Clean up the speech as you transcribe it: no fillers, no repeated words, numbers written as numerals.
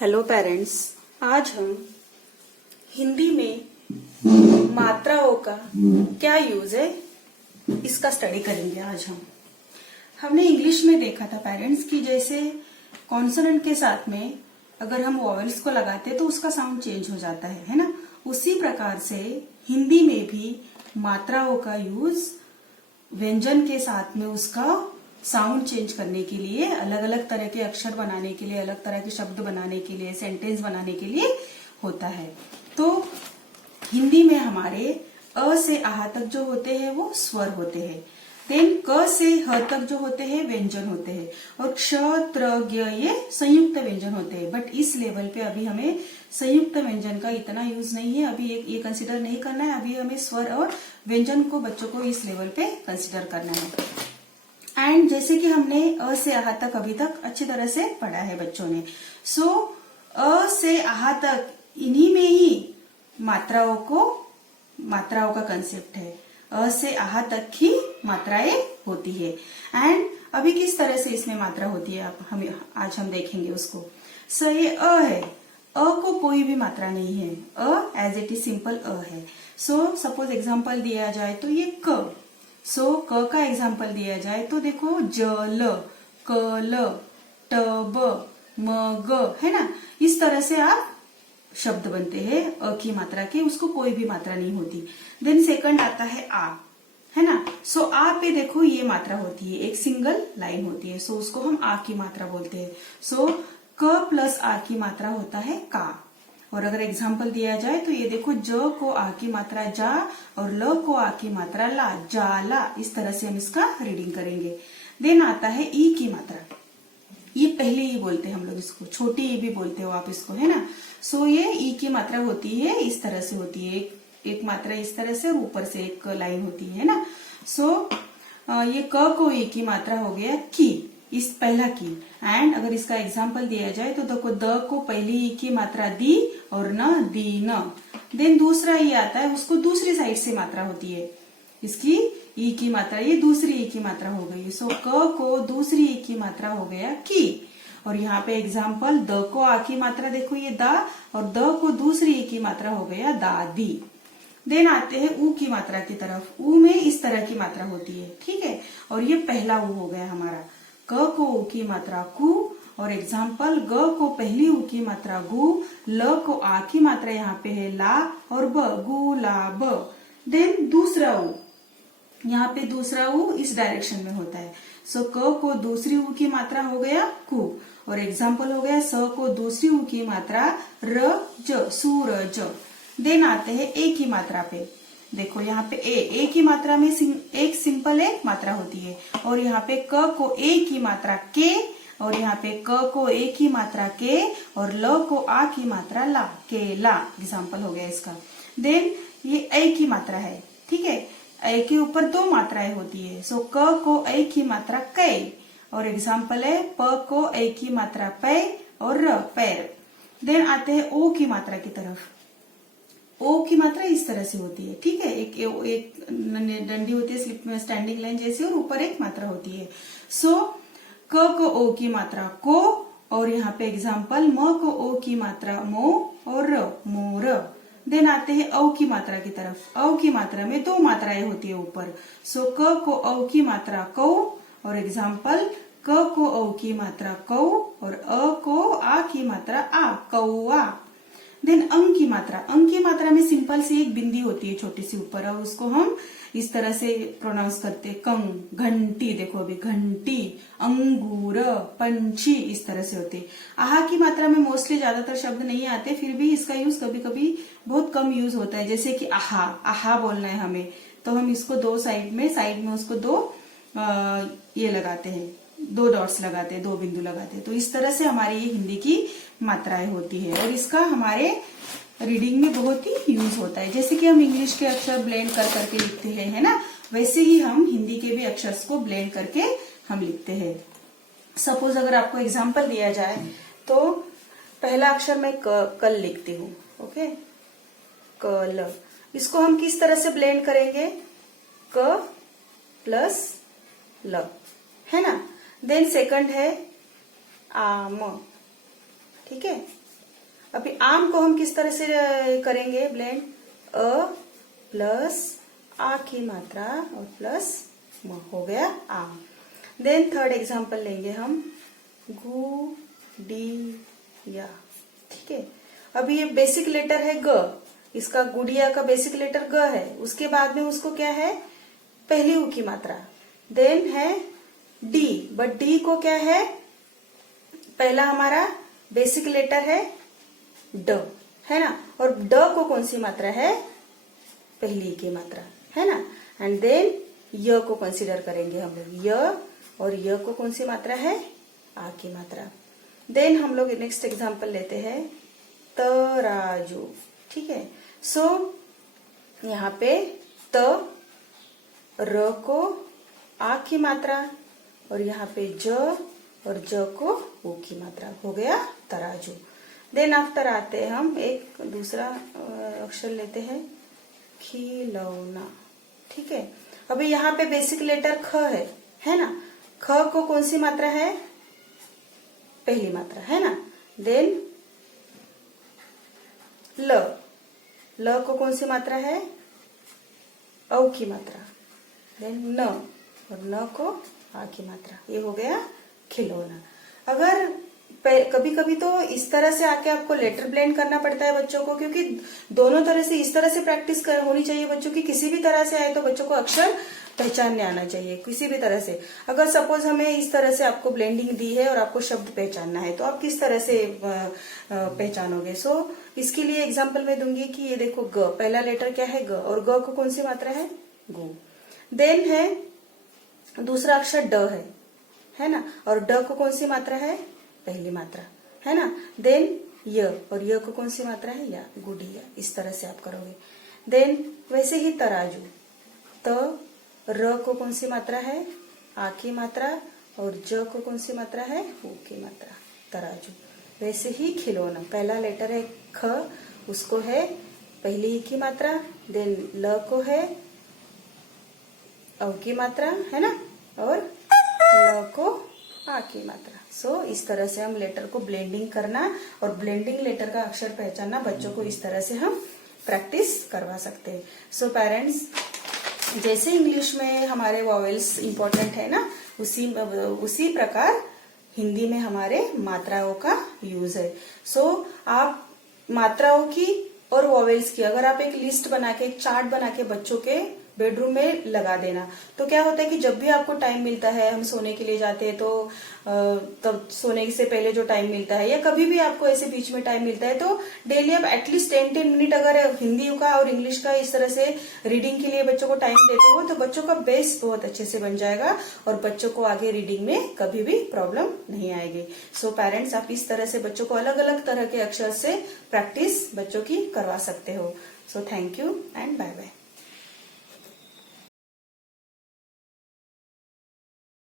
Hello parents, आज हम हिंदी में मात्राओं का क्या यूज है इसका स्टडी करेंगे। आज हमने इंग्लिश में देखा था पेरेंट्स कि जैसे कॉन्सोनेंट के साथ में अगर हम वॉवेल्स को लगाते तो उसका साउंड चेंज हो जाता है ना। उसी प्रकार से हिंदी में भी मात्राओं का यूज व्यंजन के साथ में उसका साउंड चेंज करने के लिए, अलग अलग तरह के अक्षर बनाने के लिए, अलग तरह के शब्द बनाने के लिए, सेंटेंस बनाने के लिए होता है। तो हिंदी में हमारे अ से आह तक जो होते हैं वो स्वर होते हैं। देन क से ह तक जो होते हैं व्यंजन होते हैं, और क्ष त्र ज्ञ ये संयुक्त व्यंजन होते हैं। बट इस लेवल पे अभी हमें संयुक्त व्यंजन का इतना यूज नहीं है, अभी ये कंसिडर नहीं करना है। अभी हमें स्वर और व्यंजन को बच्चों को इस लेवल पे कंसिडर करना है। एंड जैसे कि हमने अ से आह तक अभी तक अच्छी तरह से पढ़ा है बच्चों ने। सो अ से आह तक इन्हीं में ही मात्राओं का कंसेप्ट है। अ से आह तक ही मात्राएं होती है। एंड अभी किस तरह से इसमें मात्रा होती है आज हम देखेंगे उसको। सो ये अ है, अ को कोई भी मात्रा नहीं है, uh as it is simple uh है। सो सपोज एग्जांपल दिया जाए तो ये क। सो क का एग्जाम्पल दिया जाए तो देखो जल, कल, टब, मग, है ना। इस तरह से आप शब्द बनते हैं अ की मात्रा के, उसको कोई भी मात्रा नहीं होती। देन सेकंड आता है आ, है ना। सो आ पे देखो ये मात्रा होती है, एक सिंगल लाइन होती है। सो उसको हम आ की मात्रा बोलते हैं। सो क प्लस आ की मात्रा होता है का। और अगर एग्जाम्पल दिया जाए तो ये देखो ज को आ की मात्रा जा और ल को आ की मात्रा ला, जाला। इस तरह से हम इसका रीडिंग करेंगे। देन आता है ई की मात्रा। ये पहले ही बोलते हैं हम लोग इसको, छोटी ई भी बोलते हो आप इसको, है ना। सो ये ई की मात्रा होती है, इस तरह से होती है, एक मात्रा इस तरह से, ऊपर से एक लाइन होती है ना। सो ये क को ई की मात्रा हो गया की, इस पहला की। एंड अगर इसका एग्जाम्पल दिया जाए तो देखो द को पहली ई की मात्रा दी और न दी न। देन दूसरा ई आता है, उसको दूसरी साइड से मात्रा होती है, इसकी ई की मात्रा, ये दूसरी ई की मात्रा हो गई। सो क को दूसरी ई की मात्रा हो गया की। और यहाँ पे एग्जाम्पल द को आ की मात्रा देखो ये दा, और द को दूसरी ई की मात्रा हो गया दादी। देन आते हैं ऊ की मात्रा की तरफ। ऊ में इस तरह की मात्रा होती है, ठीक है। और ये पहला ऊ हो गया हमारा। क को ऊ की मात्रा कु, और एग्जाम्पल ग को पहली ऊ की मात्रा गु, ल को आ की मात्रा यहाँ पे है ला, और ब गु ला ब। देन दूसरा ऊ, यहाँ पे दूसरा ऊ इस डायरेक्शन में होता है। सो क को दूसरी ऊ की मात्रा हो गया कु, और एग्जाम्पल हो गया स को दूसरी ऊ की मात्रा र ज, सूरज। देन आते हैं ए की मात्रा पे। देखो यहाँ पे ए की मात्रा में एक सिंपल एक मात्रा होती है, और यहाँ पे क को ए की मात्रा के, और यहाँ पे क को ए की मात्रा के, और ल को आ की मात्रा ला, केला। एग्जाम्पल हो गया इसका। देन ये ए की मात्रा है, ठीक है। ए के ऊपर दो मात्राएं होती है। सो क को ए की मात्रा कै, और एग्जाम्पल है प को ए की मात्रा पै और र, पैर। देन आते हैं ओ की मात्रा की तरफ। ओ की मात्रा इस तरह से होती है, ठीक है। एक डंडी होती है स्लिप में, स्टैंडिंग लाइन जैसी, और ऊपर एक मात्रा होती है। सो क को ओ की मात्रा को, और यहाँ पे एग्जाम्पल म को ओ की मात्रा मो और र, मोर। देन आते हैं औ की मात्रा की तरफ। औ की मात्रा में दो मात्राएं होती है ऊपर। सो क को औ की मात्रा कौ, और एग्जाम्पल क को औ की मात्रा कौ, और अ को आ की मात्रा आ, कौआ। देन अंग की मात्रा। अंग की मात्रा में सिंपल सी एक बिंदी होती है छोटी सी ऊपर, और उसको हम इस तरह से प्रोनाउंस करते हैं कंग। घंटी, देखो अभी घंटी, अंगूर, पंछी, इस तरह से होते हैं। आहा की मात्रा में मोस्टली ज्यादातर शब्द नहीं आते, फिर भी इसका यूज कभी कभी बहुत कम यूज होता है। जैसे कि आहा, आहा बोलना है हमें, तो हम इसको दो साइड में उसको दो ये लगाते हैं, दो डॉट्स लगाते हैं, दो बिंदु लगाते हैं। तो इस तरह से हमारी ये हिंदी की मात्राएं होती है, और इसका हमारे रीडिंग में बहुत ही यूज होता है। जैसे कि हम इंग्लिश के अक्षर ब्लेंड कर करके लिखते हैं, है ना, वैसे ही हम हिंदी के भी अक्षर को ब्लेंड करके हम लिखते हैं। सपोज अगर आपको एग्जाम्पल दिया जाए तो पहला अक्षर मैं कल लिखती हूँ, ओके, कल। इसको हम किस तरह से ब्लेंड करेंगे, क प्लस ल, है ना। देन सेकंड है आम, ठीक है, अभी आम को हम किस तरह से करेंगे ब्लेंड, अ प्लस आ की मात्रा और प्लस म, हो गया आम। देन थर्ड एग्जांपल लेंगे हम, गु डी या, ठीक है। अभी ये बेसिक लेटर है ग, इसका गुड़िया का बेसिक लेटर ग है, उसके बाद में उसको क्या है, पहली उ की मात्रा। देन है डी, बट डी को क्या है, पहला हमारा बेसिक लेटर है ड, है ना, और ड को कौन सी मात्रा है, पहली की मात्रा, है ना। एंड देन य को कंसीडर करेंगे हम लोग, य, और य को कौन सी मात्रा है, आ की मात्रा। देन हम लोग नेक्स्ट एग्जांपल लेते हैं, तराजू, ठीक है। सो यहाँ पे त, र को आ की मात्रा, और यहाँ पे ज और ज को उ की मात्रा, हो गया तराजू। देन आफ्टर आते हैं हम एक दूसरा अक्षर लेते हैं, खिलौना, ठीक है। अभी यहाँ पे बेसिक लेटर ख है ना, ख को कौन सी मात्रा है, पहली मात्रा, है ना। देन ल, ल को कौन सी मात्रा है, औ की मात्रा। देन न, और न को आ की मात्रा, ये हो गया खिलौना। अगर कभी कभी तो इस तरह से आके आपको लेटर ब्लेंड करना पड़ता है बच्चों को, क्योंकि दोनों तरह से, इस तरह से प्रैक्टिस होनी चाहिए बच्चों की, किसी भी तरह से आए तो बच्चों को अक्षर पहचानने आना चाहिए, किसी भी तरह से। अगर सपोज हमें इस तरह से आपको ब्लेंडिंग दी है और आपको शब्द पहचानना है, तो आप किस तरह से पहचानोगे। सो इसके लिए एग्जाम्पल मैं दूंगी कि ये देखो, ग, पहला लेटर क्या है, ग, और ग को कौन सी मात्रा है, गु। देन है दूसरा अक्षर ड है ना, और ड को कौन सी मात्रा है, पहली मात्रा, है ना। देन य, और य को कौन सी मात्रा है, या, गुड़िया। इस तरह से आप करोगे। देन वैसे ही तराजू, त, र को कौन सी मात्रा है, आ की मात्रा, और ज को कौन सी मात्रा है, उ की मात्रा, तराजू। वैसे ही खिलौना, पहला लेटर है ख, उसको है पहली की मात्रा, देन ल को है औ की मात्रा, है ना, और ल को आ की मात्रा। सो इस तरह से हम लेटर को ब्लेंडिंग करना और ब्लेंडिंग लेटर का अक्षर पहचानना, बच्चों को इस तरह से हम प्रैक्टिस करवा सकते हैं। सो पेरेंट्स, जैसे इंग्लिश में हमारे वॉवेल्स इंपॉर्टेंट है ना, उसी प्रकार हिंदी में हमारे मात्राओं का यूज है। सो आप मात्राओं की और वॉवेल्स की अगर आप एक लिस्ट बना के, एक चार्ट बना के बच्चों के बेडरूम में लगा देना, तो क्या होता है कि जब भी आपको टाइम मिलता है, हम सोने के लिए जाते हैं तो तब सोने से पहले जो टाइम मिलता है, या कभी भी आपको ऐसे बीच में टाइम मिलता है, तो डेली आप एटलीस्ट 10 मिनट अगर हिंदी का और इंग्लिश का इस तरह से रीडिंग के लिए बच्चों को टाइम देते हो, तो बच्चों का बेस बहुत अच्छे से बन जाएगा और बच्चों को आगे रीडिंग में कभी भी प्रॉब्लम नहीं आएगी। सो पेरेंट्स, आप इस तरह से बच्चों को अलग अलग तरह के अक्षर से प्रैक्टिस बच्चों की करवा सकते हो। So thank you and bye bye.